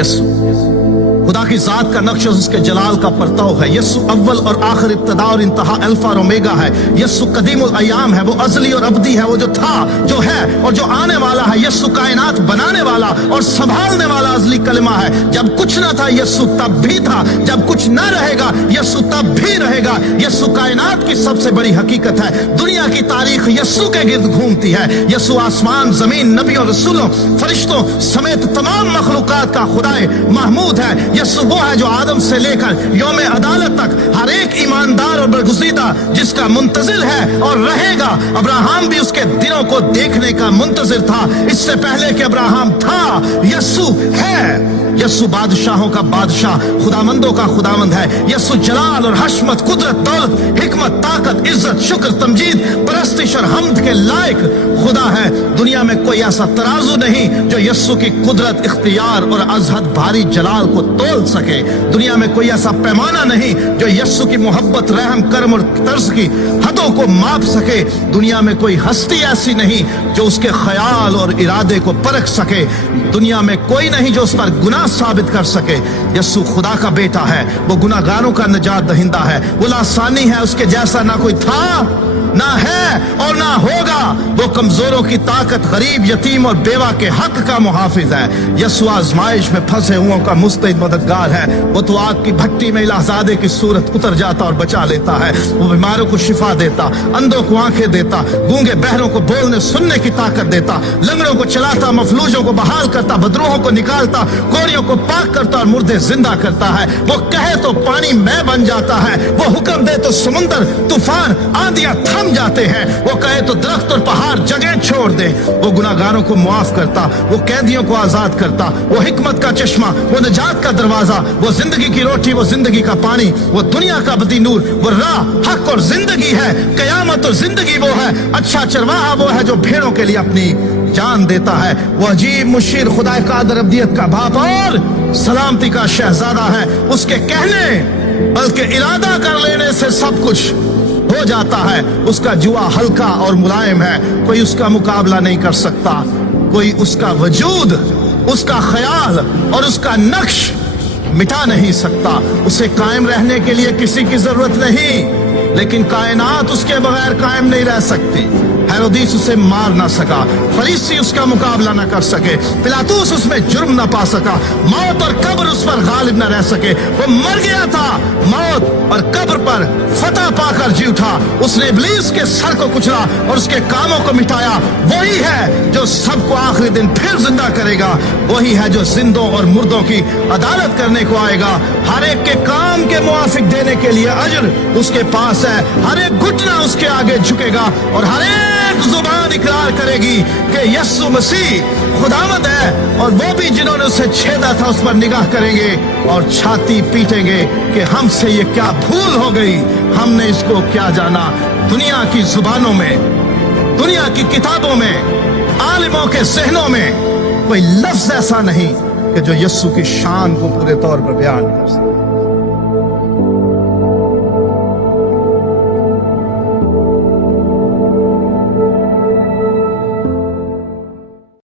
यस्सु खुदा की जात का नक्श उसके जलाल का परताव है। यस्सु अव्वल और आखिर, इब्तदा और इंतहा, अल्फा और ओमेगा है। यस्सु कदीमुल अय्याम है, वो अज़ली और अब्दी है, वो जो था, जो है और जो आने वाला है। यस्सु कायनात बनाने वाला और संभालने वाला अज़ली कलिमा है। जब कुछ ना था यस्सु तब भी था, जब कुछ ना रहेगा यस्सु तब भी रहेगा। यस्सु कायनात की सबसे बड़ी हकीकत है। दुनिया की तारीख यस्सु के गिर्द घूमती है। यस्सु आसमान, जमीन, नबियों, रसूलों, फरिश्तों समेत तमाम मखलूकात का खुदाए महमूद है। यस्सु वो है जो आदम से लेकर यौम अदालत तक हर एक ईमानदार और बरगुज़ीदा जिसका मुंतज़िर है और रहेगा। अब्राहम भी उसके दिनों को देखने का मुंतज़िर था, इससे पहले कि अब्राहम था। यस्सु है। यस्सु बादशाहों का बादशाह, खुदामंदों का खुदामंद है। यस्सु जलाल और हशमत, कुदरत, दौलत, हिकमत, ताकत, इज्जत, शुक्र, तमजीद, परस्तिश और हम्द के लायक खुदा है। दुनिया में कोई ऐसा तराजू नहीं जो यस्सु की कुदरत, इख्तियार और अजहद भारी जलाल को तोल सके। दुनिया में कोई ऐसा पैमाना नहीं जो यस्सु की मोहब्बत, रहम, करम और तर्ज की हदों को माप सके। दुनिया में कोई हस्ती ऐसी नहीं जो उसके ख्याल और इरादे को परख सके। दुनिया में कोई नहीं जो उस पर गुनाह साबित कर सके। यस्सु खुदा का बेटा है, वो गुनाहगारों का निजात दहिंदा है, वो लासानी है, उसके जैसा ना कोई था, ना है और ना होगा। वो कमजोरों की ताकत, गरीब, यतीम और बेवा के हक का मुहाफिज है। यस्सु आजमाइश में फंसे हुओं का मुस्तैद मददगार है। वो तो आग की भट्टी में इलाहज़ादे की सूरत उतर जाता और बचा लेता है। वो बीमारों को शिफा देता, अंधों को आंखें देता, गूंगे बहरों को बोलने सुनने की ताकत देता, लंगड़ों को चलाता, मफलूजों को बहाल करता, बदरूहों को निकालता, कोड़ियों को पाक करता और मुर्दे जिंदा करता है। वो कहे तो पानी मैं बन जाता है, वो हुक्म दे तो समुंदर, तूफान, आंधियां थम जाते हैं। वो कहे तो दरख्त और पहाड़ जगह छोड़ दे। वो गुनाहगारों को मुआफ करता, वो कैदियों को आजाद करता, वो हिकमत का चश्मा, वो निजात का दरवाजा, वो जिंदगी की रोटी, वो जिंदगी का पानी, वो दुनिया का अबदी नूर, वो राह, हक और जिंदगी है। कयामत और जिंदगी वो है। अच्छा चरवाहा वो है जो भेड़ों के लिए अपनी जान देता है। वो अजीब मुशीर, खुदाए कादर, अब्दियत का बाप और सलामती का शहजादा है। उसके कहने बल्कि इरादा कर लेने से सब कुछ हो जाता है। उसका जुआ हल्का और मुलायम है, कोई उसका मुकाबला नहीं कर सकता। कोई उसका वजूद, उसका ख्याल और उसका नक्श मिटा नहीं सकता। उसे कायम रहने के लिए किसी की जरूरत नहीं, लेकिन कायनात उसके बगैर कायम नहीं रह सकती। हेरोदिस उसे मार ना सका, फरीसी उसका मुकाबला ना कर सके, पिलातुस उसमें जुर्म ना पा सका, मौत और कब्र उस पर गालिब ना रह सके। वो मर गया था, मौत और कब्र पर फतह पाकर जी उठा। उसने इब्लीस के सर को कुचला और उसके कामों को मिटाया। वही है जो सबको आखिरी दिन फिर जिंदा करेगा। वही है जो जिंदों और मुर्दों की अदालत करने को आएगा। हर एक के काम के मुआफिक देने के लिए अजर उसके पास है। हर एक घुटना उसके आगे झुकेगा और हर एक जुबान इकरार करेगी कि यस्सु मसीह खुदावंद है। और वो भी जिन्होंने उसे छेदा था उस पर निगाह करेंगे और छाती पीटेंगे कि हमसे ये क्या भूल हो गई, हमने इसको क्या जाना। दुनिया की जुबानों में, दुनिया की किताबों में, आलिमों के ज़हनों में कोई लफ्ज ऐसा नहीं कि जो यस्सु की शान को पूरे तौर पर बयान कर सके।